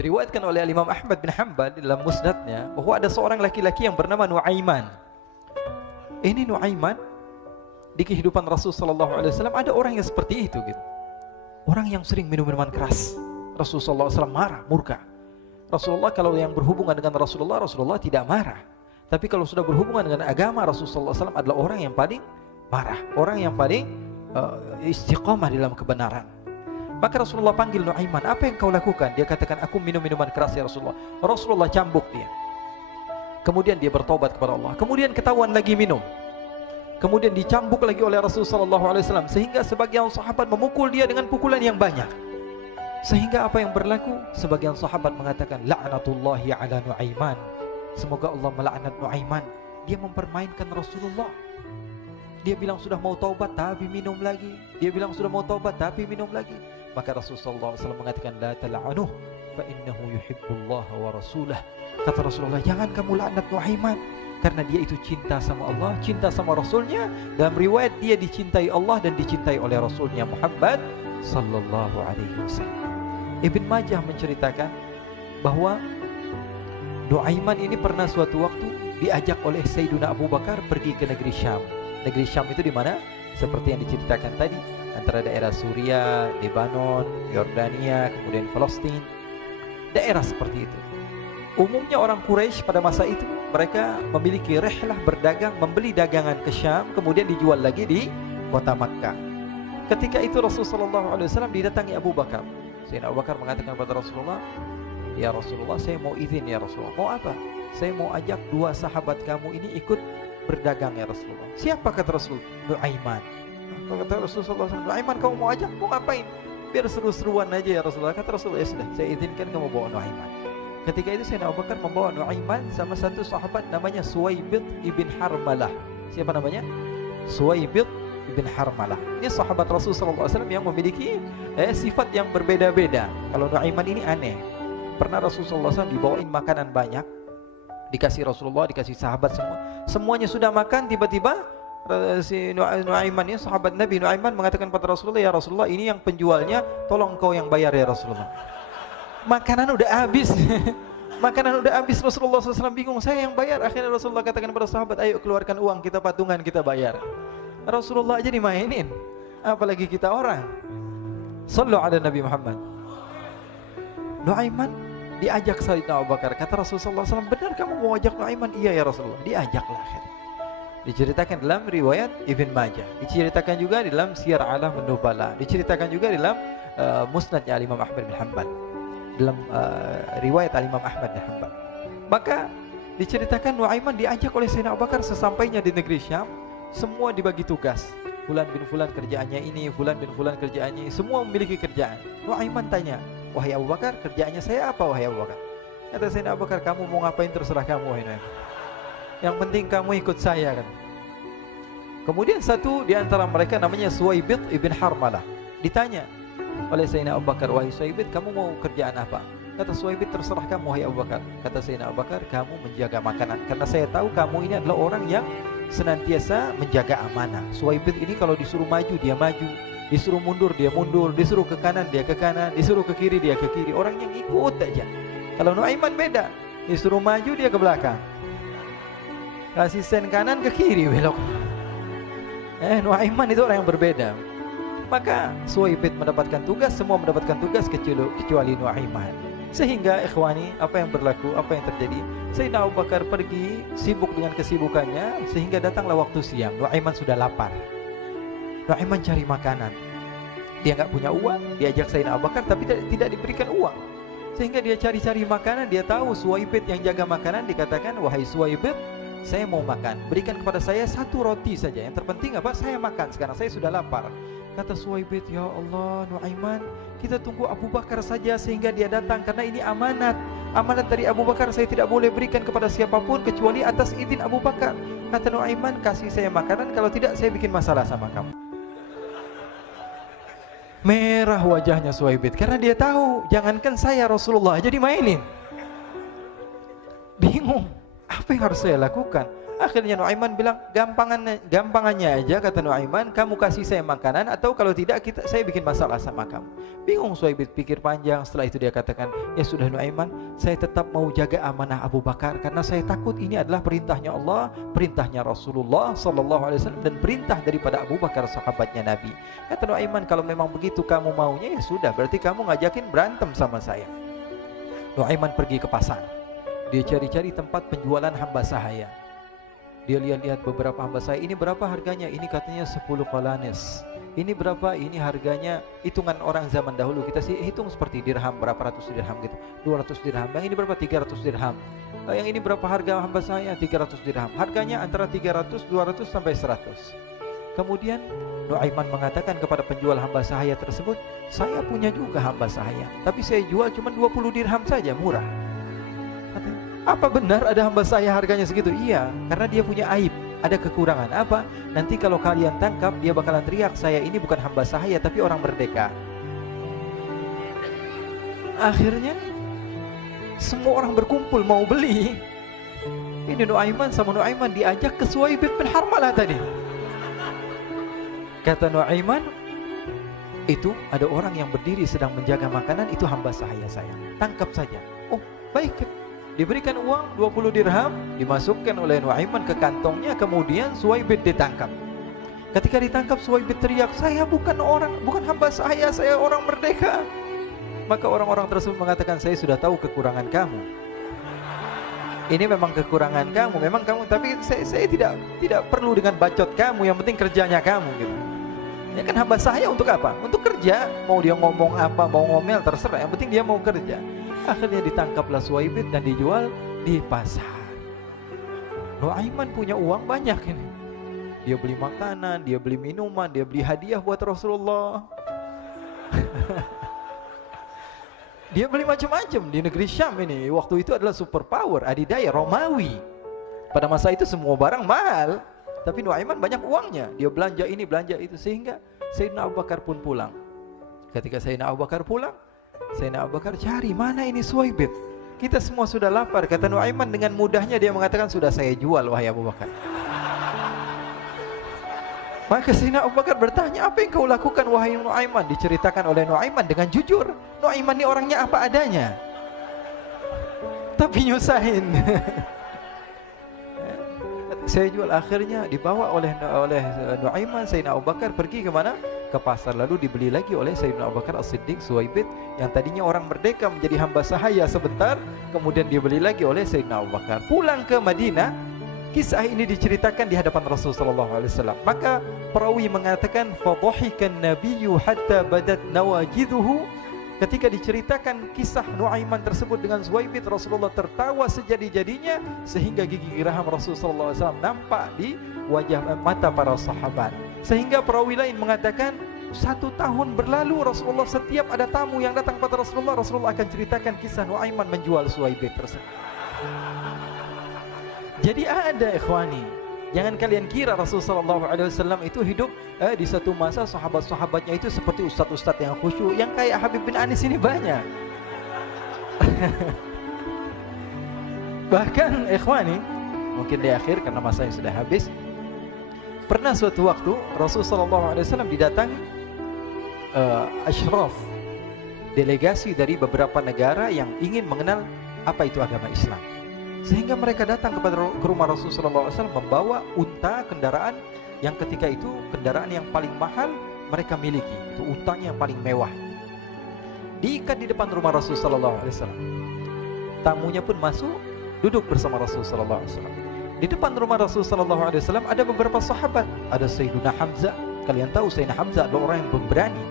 Diriwayatkan oleh Imam Ahmad bin Hanbal dalam musnadnya bahwa ada seorang laki-laki yang bernama Nuaiman. Ini Nuaiman di kehidupan Rasul sallallahu alaihi wasallam ada orang yang seperti itu gitu. Orang yang sering minum minuman keras. Rasul sallallahu alaihi wasallam marah, murka. Rasulullah kalau yang berhubungan dengan Rasulullah tidak marah. Tapi kalau sudah berhubungan dengan agama, Rasul sallallahu alaihi wasallam adalah orang yang paling marah, orang yang paling istiqamah dalam kebenaran. Maka Rasulullah panggil Nuaiman, apa yang kau lakukan? Dia katakan, aku minum minuman keras ya Rasulullah. Rasulullah cambuk dia. Kemudian dia bertobat kepada Allah. Kemudian ketahuan lagi minum. Kemudian dicambuk lagi oleh Rasulullah sallallahu alaihi wasallam, sehingga sebagian sahabat memukul dia dengan pukulan yang banyak. Sehingga apa yang berlaku? Sebagian sahabat mengatakan, la'natullahi ala Nuaiman. Semoga Allah melaknat Nuaiman. Dia mempermainkan Rasulullah. Dia bilang sudah mau taubat tapi minum lagi. Dia bilang sudah mau taubat tapi minum lagi. Maka Rasulullah SAW mengatakan, la tal'anuh fa innahu yuhibbullah wa rasulah. Kata Rasulullah, jangan kamu laknat Nuaiman, karena dia itu cinta sama Allah, cinta sama Rasulnya. Dalam riwayat dia dicintai Allah dan dicintai oleh Rasulnya Muhammad sallallahu alaihi wasallam. Ibn Majah menceritakan bahwa Nuaiman ini pernah suatu waktu diajak oleh Sayyiduna Abu Bakar pergi ke negeri Syam. Negeri Syam itu di mana? Seperti yang diceritakan tadi, antara daerah Suriah, Lebanon, Yordania, kemudian Palestina. Daerah seperti itu. Umumnya orang Quraisy pada masa itu mereka memiliki rihlah berdagang, membeli dagangan ke Syam, kemudian dijual lagi di kota Makkah. Ketika itu Rasulullah SAW didatangi Abu Bakar. Sayyidina Abu Bakar mengatakan kepada Rasulullah, ya Rasulullah, saya mau izin ya Rasulullah. Mau apa? Saya mau ajak dua sahabat kamu ini ikut berdagang ya Rasulullah. Siapa? Kata Rasul? Nuaiman. Kata Rasulullah SAW, Nuaiman kamu mau ajak? Mau ngapain? Biar seru-seruan aja ya Rasulullah. Kata Rasulullah, ya sudah, saya izinkan kamu bawa Nuaiman. Ketika itu Sayyidina Abu Bakar membawa Nuaiman sama satu sahabat namanya Suwaibid ibn Harmalah. Siapa namanya? Suwaibid ibn Harmalah. Ini sahabat Rasulullah SAW yang memiliki sifat yang berbeda-beda. Kalau Nuaiman ini aneh. Pernah Rasulullah SAW dibawain makanan banyak, dikasih Rasulullah, dikasih sahabat semua. Semuanya sudah makan, tiba-tiba si Nuaiman ini, sahabat Nabi Nuaiman mengatakan kepada Rasulullah, ya Rasulullah, ini yang penjualnya, tolong kau yang bayar ya Rasulullah. Makanan udah habis. Makanan udah habis. Rasulullah SAW bingung, saya yang bayar. Akhirnya Rasulullah katakan kepada sahabat, ayo keluarkan uang, kita patungan, kita bayar. Rasulullah aja dimainin, apalagi kita orang. Sallu ala Nabi Muhammad. Nuaiman diajak Sayyidina Abu Bakar. Kata Rasulullah SAW, benar kamu mau ajak Nuaiman? Iya ya Rasulullah. Diajaklah akhirnya. Diceritakan dalam riwayat Ibn Majah, diceritakan juga dalam Siyar A'lam An-Nubala, diceritakan juga dalam Musnadnya Imam Ahmad bin Hanbal, dalam riwayat Imam Ahmad bin Hanbal. Maka diceritakan Nuaiman diajak oleh Sayyidina Abu Bakar. Sesampainya di negeri Syam, semua dibagi tugas. Fulan bin Fulan kerjaannya ini, Fulan bin Fulan kerjaannya ini, semua memiliki kerjaan. Nuaiman tanya, wahai Abu Bakar, kerjaannya saya apa wahai Abu Bakar? Kata Sayyidina Abu Bakar, kamu mau ngapain terserah kamu wahai Nuaiman. Yang penting kamu ikut saya kan. Kemudian satu di antara mereka namanya Suwaibid ibn Harmalah. Ditanya oleh Sayyidina Abu Bakar, wahai Suwaibid, kamu mau kerjaan apa? Kata Suwaibid, terserah kamu wahai Abu Bakar. Kata Sayyidina Abu Bakar, kamu menjaga makanan, karena saya tahu kamu ini adalah orang yang senantiasa menjaga amanah. Suwaibid ini kalau disuruh maju dia maju, disuruh mundur dia mundur, disuruh ke kanan dia ke kanan, disuruh ke kiri dia ke kiri. Orang yang ikut aja. Kalau Nuaiman beda, disuruh maju dia ke belakang, kasih sen kanan ke kiri belok. Nuaiman itu orang yang berbeda. Maka Suwaibid mendapatkan tugas, semua mendapatkan tugas kecuali Nuaiman. Sehingga ikhwani, apa yang berlaku, apa yang terjadi? Sayyidina Abu Bakar pergi sibuk dengan kesibukannya, sehingga datanglah waktu siang. Nuaiman sudah lapar. Nuaiman cari makanan. Dia nggak punya uang, diajak Sayyidina Abu Bakar tapi tidak diberikan uang. Sehingga dia cari-cari makanan. Dia tahu Suwaibid yang jaga makanan, dikatakan, wahai Suwaibid, saya mau makan, berikan kepada saya satu roti saja. Yang terpenting apa? Saya makan sekarang, saya sudah lapar. Kata Suwaibid, ya Allah Nuaiman, kita tunggu Abu Bakar saja sehingga dia datang, karena ini amanat. Amanat dari Abu Bakar, saya tidak boleh berikan kepada siapapun kecuali atas izin Abu Bakar. Kata Nuaiman, kasih saya makanan, kalau tidak saya bikin masalah sama kamu. Merah wajahnya Suwaibid, karena dia tahu, jangankan saya, Rasulullah aja dimainin. Bingung, apa yang harus saya lakukan? Akhirnya Nuaiman bilang, gampangannya aja, kata Nuaiman, kamu kasih saya makanan, atau kalau tidak saya bikin masalah sama kamu. Bingung Suhaib pikir panjang. Setelah itu dia katakan, ya sudah Nuaiman, saya tetap mau jaga amanah Abu Bakar, karena saya takut ini adalah perintahnya Allah, perintahnya Rasulullah sallallahu alaihi wasallam, dan perintah daripada Abu Bakar sahabatnya Nabi. Kata Nuaiman, kalau memang begitu kamu maunya, ya sudah, berarti kamu ngajakin berantem sama saya. Nuaiman pergi ke pasar. Dia cari-cari tempat penjualan hamba sahaya. Dia lihat-lihat beberapa hamba sahaya. Ini berapa harganya? Ini katanya 10 qalanis. Ini berapa? Ini harganya, hitungan orang zaman dahulu, kita sih hitung seperti dirham, berapa ratus dirham gitu, 200 dirham. Yang ini berapa? 300 dirham. Yang ini berapa harga hamba sahaya? 300 dirham. Harganya antara 300, 200 sampai 100. Kemudian Nuaiman mengatakan kepada penjual hamba sahaya tersebut, saya punya juga hamba sahaya, tapi saya jual cuma 20 dirham saja, murah. Katanya, apa benar ada hamba sahaya harganya segitu? Iya, karena dia punya aib, ada kekurangan. Apa? Nanti kalau kalian tangkap, dia bakalan teriak, saya ini bukan hamba sahaya tapi orang merdeka. Akhirnya semua orang berkumpul mau beli. Ini Nuaiman sama Nuaiman diajak ke Suhaib bin Harmalah tadi. Kata Nuaiman, itu ada orang yang berdiri sedang menjaga makanan, itu hamba sahaya saya, tangkap saja. Oh baik. Diberikan uang 20 dirham, dimasukkan oleh Nuaiman ke kantongnya, kemudian Suhaib ditangkap. Ketika ditangkap, Suhaib teriak, saya bukan hamba saya orang merdeka. Maka orang-orang tersebut mengatakan, saya sudah tahu kekurangan kamu. Ini memang kekurangan kamu, memang kamu, tapi saya tidak perlu dengan bacot kamu, yang penting kerjanya kamu gitu. Ya kan hamba saya untuk apa? Untuk kerja, mau dia ngomong apa, mau ngomel terserah, yang penting dia mau kerja. Akhirnya ditangkaplah Suhaib dan dijual di pasar. Nuaiman punya uang banyak ini. Dia beli makanan, dia beli minuman, dia beli hadiah buat Rasulullah. Dia beli macam-macam di negeri Syam ini. Waktu itu adalah superpower, adidaya Romawi. Pada masa itu semua barang mahal, tapi Nuaiman banyak uangnya. Dia belanja ini, belanja itu, sehingga Sayyidina Abu Bakar pun pulang. Ketika Sayyidina Abu Bakar pulang, Sayyidina Abu Bakar cari, mana ini Suhaib? Kita semua sudah lapar. Kata Nuaiman dengan mudahnya dia mengatakan, sudah saya jual wahai Abu Bakar. Maka Sayyidina Abu Bakar bertanya, apa yang kau lakukan wahai Nuaiman? Diceritakan oleh Nuaiman dengan jujur. Nuaiman ini orangnya apa adanya, tapi nyusahin. Saya jual. Akhirnya dibawa oleh Nuaiman, Sayyidina Abu Bakar pergi ke mana? Ke pasar. Lalu dibeli lagi oleh Sayyidina Abu Bakar As-Siddiq Suhaib, yang tadinya orang merdeka menjadi hamba sahaya sebentar, kemudian dibeli lagi oleh Sayyidina Abu Bakar. Pulang ke Madinah, kisah ini diceritakan di hadapan Rasulullah SAW. Maka perawi mengatakan, fadhahikan nabiyyu hatta badat nawajiduhu. Ketika diceritakan kisah Nuaiman tersebut dengan Suhaib, Rasulullah tertawa sejadi-jadinya sehingga gigi geraham Rasulullah SAW nampak di wajah mata para sahabat. Sehingga perawi lain mengatakan, 1 tahun berlalu Rasulullah, setiap ada tamu yang datang pada Rasulullah, Rasulullah akan ceritakan kisah Nuaiman menjual Suhaib tersebut. Jadi ada ikhwani, jangan kalian kira Rasulullah SAW itu hidup di satu masa sahabat-sahabatnya itu seperti ustadz-ustadz yang khusyuk, yang kayak Habib bin Anis ini banyak. Bahkan ikhwani, mungkin di akhir karena masa yang sudah habis, pernah suatu waktu Rasulullah SAW didatangi asyraf, delegasi dari beberapa negara yang ingin mengenal apa itu agama Islam. Sehingga mereka datang ke rumah Rasulullah SAW membawa unta, kendaraan yang ketika itu kendaraan yang paling mahal mereka miliki, itu untanya yang paling mewah. Diikat di depan rumah Rasulullah SAW. Tamunya pun masuk, duduk bersama Rasulullah SAW. Di depan rumah Rasulullah SAW ada beberapa sahabat. Ada Sayyiduna Hamzah, kalian tahu Sayyidina Hamzah adalah orang yang pemberani.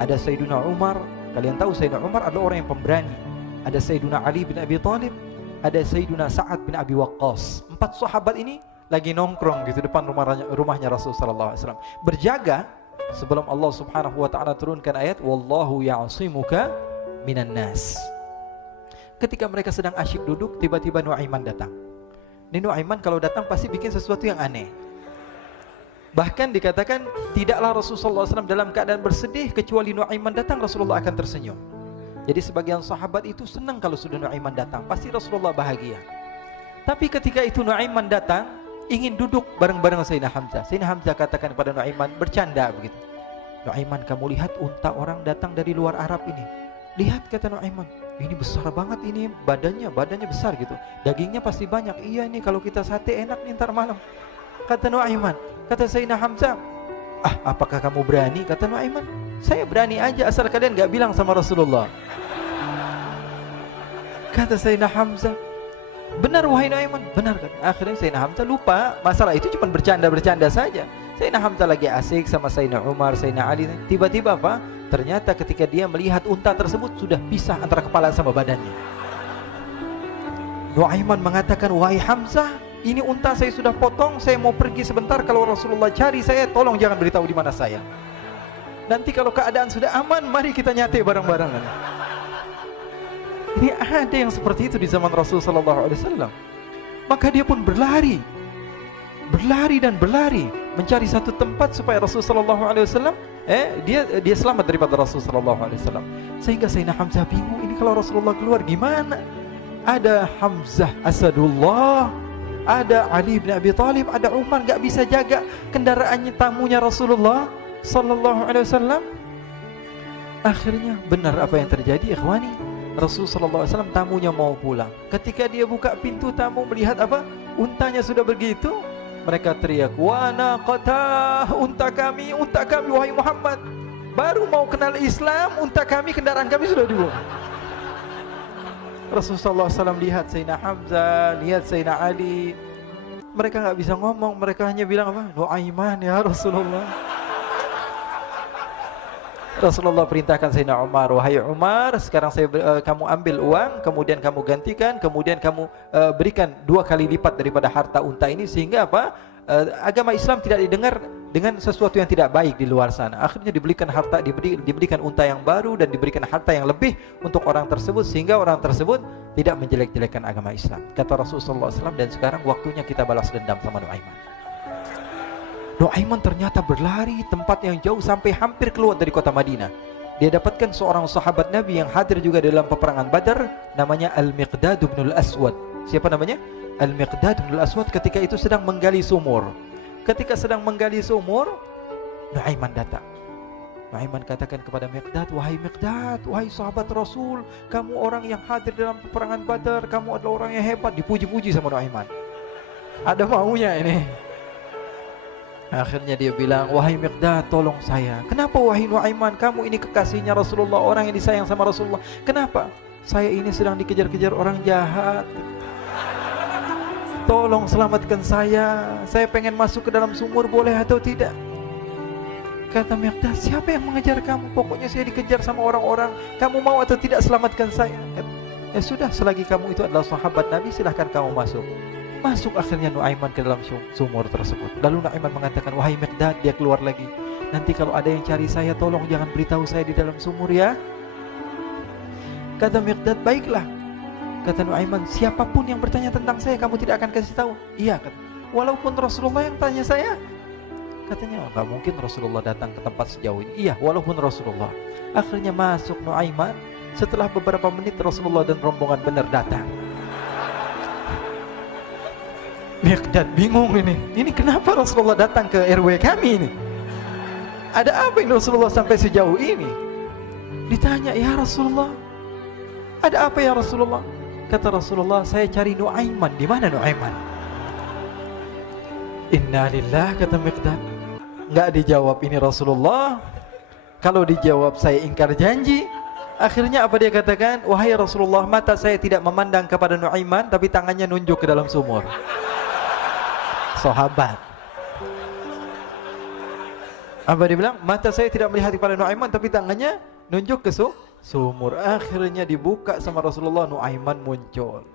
Ada Sayyiduna Umar, kalian tahu Sayyidina Umar adalah orang yang pemberani. Ada Sayyiduna Ali bin Abi Thalib, ada Sayyiduna Sa'ad bin Abi Waqqas. 4 sahabat ini lagi nongkrong gitu depan rumahnya Rasulullah SAW, berjaga sebelum Allah Subhanahu wa taala turunkan ayat wallahu ya'simuka minan nas. Ketika mereka sedang asyik duduk, tiba-tiba Nuaiman datang. Ini Nuaiman kalau datang pasti bikin sesuatu yang aneh. Bahkan dikatakan tidaklah Rasulullah SAW dalam keadaan bersedih, kecuali Nuaiman datang Rasulullah akan tersenyum. Jadi sebagian sahabat itu senang kalau sudah Nuaiman datang, pasti Rasulullah bahagia. Tapi ketika itu Nuaiman datang, ingin duduk bareng-bareng Sayyidina Hamzah. Sayyidina Hamzah katakan kepada Nuaiman, bercanda begitu. Nuaiman, kamu lihat unta orang datang dari luar Arab ini. Lihat, kata Nuaiman, ini besar banget ini, badannya besar gitu. Dagingnya pasti banyak. Iya, ini kalau kita sate enak nih ntar malam. Kata Nuaiman. Kata Sayyidina Hamzah, apakah kamu berani? Kata Nuaiman, saya berani aja asal kalian gak bilang sama Rasulullah. Kata Sayyidina Hamzah, benar wahai Nuaiman, benar kan? Akhirnya Sayyidina Hamzah lupa masalah itu, cuma bercanda-bercanda saja. Sayyidina Hamzah lagi asik sama Sayyidina Umar, Sayyidina Ali. Tiba-tiba apa? Ternyata ketika dia melihat unta tersebut sudah pisah antara kepala sama badannya. Nuaiman mengatakan, wahai Hamzah, ini unta saya sudah potong, saya mau pergi sebentar. Kalau Rasulullah cari saya, tolong jangan beritahu di mana saya. Nanti kalau keadaan sudah aman, mari kita nyate bareng-bareng. Ini ada yang seperti itu di zaman Rasulullah SAW. Maka dia pun berlari dan berlari mencari satu tempat supaya Rasulullah SAW dia selamat daripada Rasulullah SAW. Sehingga Sayyidina Hamzah bingung, ini kalau Rasulullah keluar gimana? Ada Hamzah Asadullah, ada Ali bin Abi Thalib, ada Umar, gak bisa jaga kendaraannya, tamunya Rasulullah SAW. Akhirnya benar apa yang terjadi, ikhwani. Rasulullah SAW tamunya mau pulang. Ketika dia buka pintu tamu melihat apa? Untanya sudah begitu. Mereka teriak, wa naqatah, unta kami wahai Muhammad. Baru mau kenal Islam, unta kami, kendaraan kami sudah dibuang. Rasulullah SAW lihat Sayyidina Hamzah, lihat Sayyidina Ali. Mereka gak bisa ngomong, mereka hanya bilang apa? Nuaiman ya Rasulullah. Rasulullah perintahkan Sayyidina Umar, wahai Umar, sekarang kamu ambil uang, kemudian kamu gantikan, kemudian kamu berikan 2 kali lipat daripada harta unta ini, sehingga apa? Agama Islam tidak didengar dengan sesuatu yang tidak baik di luar sana. Akhirnya diberikan harta, diberikan unta yang baru dan diberikan harta yang lebih untuk orang tersebut, sehingga orang tersebut tidak menjelek-jelekan agama Islam. Kata Rasulullah SAW, dan sekarang waktunya kita balas dendam sama Nuaiman. Nuaiman ternyata berlari tempat yang jauh sampai hampir keluar dari kota Madinah. Dia dapatkan seorang sahabat Nabi yang hadir juga dalam peperangan Badar, namanya Al-Miqdad bin Al-Aswad. Siapa namanya? Al-Miqdad bin Al-Aswad ketika itu sedang menggali sumur. Ketika sedang menggali sumur, Nuaiman datang. Nuaiman katakan kepada Miqdad, wahai Miqdad, wahai sahabat Rasul, kamu orang yang hadir dalam peperangan Badar, kamu adalah orang yang hebat. Dipuji-puji sama Nuaiman. Ada maunya ini. Akhirnya dia bilang, wahai Miqdad, tolong saya. Kenapa wahai Nuaiman, kamu ini kekasihnya Rasulullah, orang yang disayang sama Rasulullah. Kenapa? Saya ini sedang dikejar-kejar orang jahat. Tolong selamatkan saya. Saya pengen masuk ke dalam sumur, boleh atau tidak? Kata Miqdad, siapa yang mengejar kamu? Pokoknya saya dikejar sama orang-orang. Kamu mau atau tidak selamatkan saya? Ya sudah, selagi kamu itu adalah sahabat Nabi, silahkan kamu masuk. Masuk akhirnya Nuaiman ke dalam sumur tersebut. Lalu Nuaiman mengatakan, wahai Miqdad, dia keluar lagi. Nanti kalau ada yang cari saya, tolong jangan beritahu saya di dalam sumur ya. Kata Miqdad, baiklah. Kata Nuaiman, siapapun yang bertanya tentang saya, kamu tidak akan kasih tahu. Iya, kata. Walaupun Rasulullah yang tanya saya. Katanya, nggak mungkin Rasulullah datang ke tempat sejauh ini. Iya, walaupun Rasulullah. Akhirnya masuk Nuaiman. Setelah beberapa menit Rasulullah dan rombongan benar datang. Miqdad bingung ini. Ini kenapa Rasulullah datang ke RW kami ini? Ada apa ini Rasulullah sampai sejauh ini? Ditanya, ya Rasulullah, ada apa ya Rasulullah? Kata Rasulullah, saya cari Nuaiman. Di mana Nuaiman? Innalillah, kata Miqdad. Nggak dijawab ini Rasulullah. Kalau dijawab saya ingkar janji. Akhirnya apa dia katakan? Wahai Rasulullah, mata saya tidak memandang kepada Nuaiman, tapi tangannya nunjuk ke dalam sumur. Sahabat. Apa dia bilang? Mata saya tidak melihat kepada Nuaiman, tapi tangannya nunjuk ke sumur. Akhirnya dibuka sama Rasulullah, Nuaiman muncul.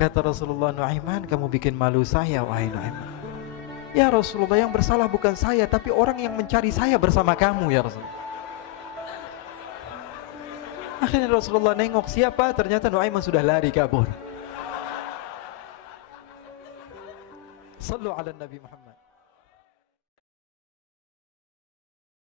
Kata Rasulullah, Nuaiman, kamu bikin malu saya, wahai Nuaiman. Ya Rasulullah, yang bersalah bukan saya, tapi orang yang mencari saya bersama kamu ya Rasulullah. Akhirnya Rasulullah nengok siapa, ternyata Nuaiman sudah lari kabur. Sallu ala Nabi Muhammad.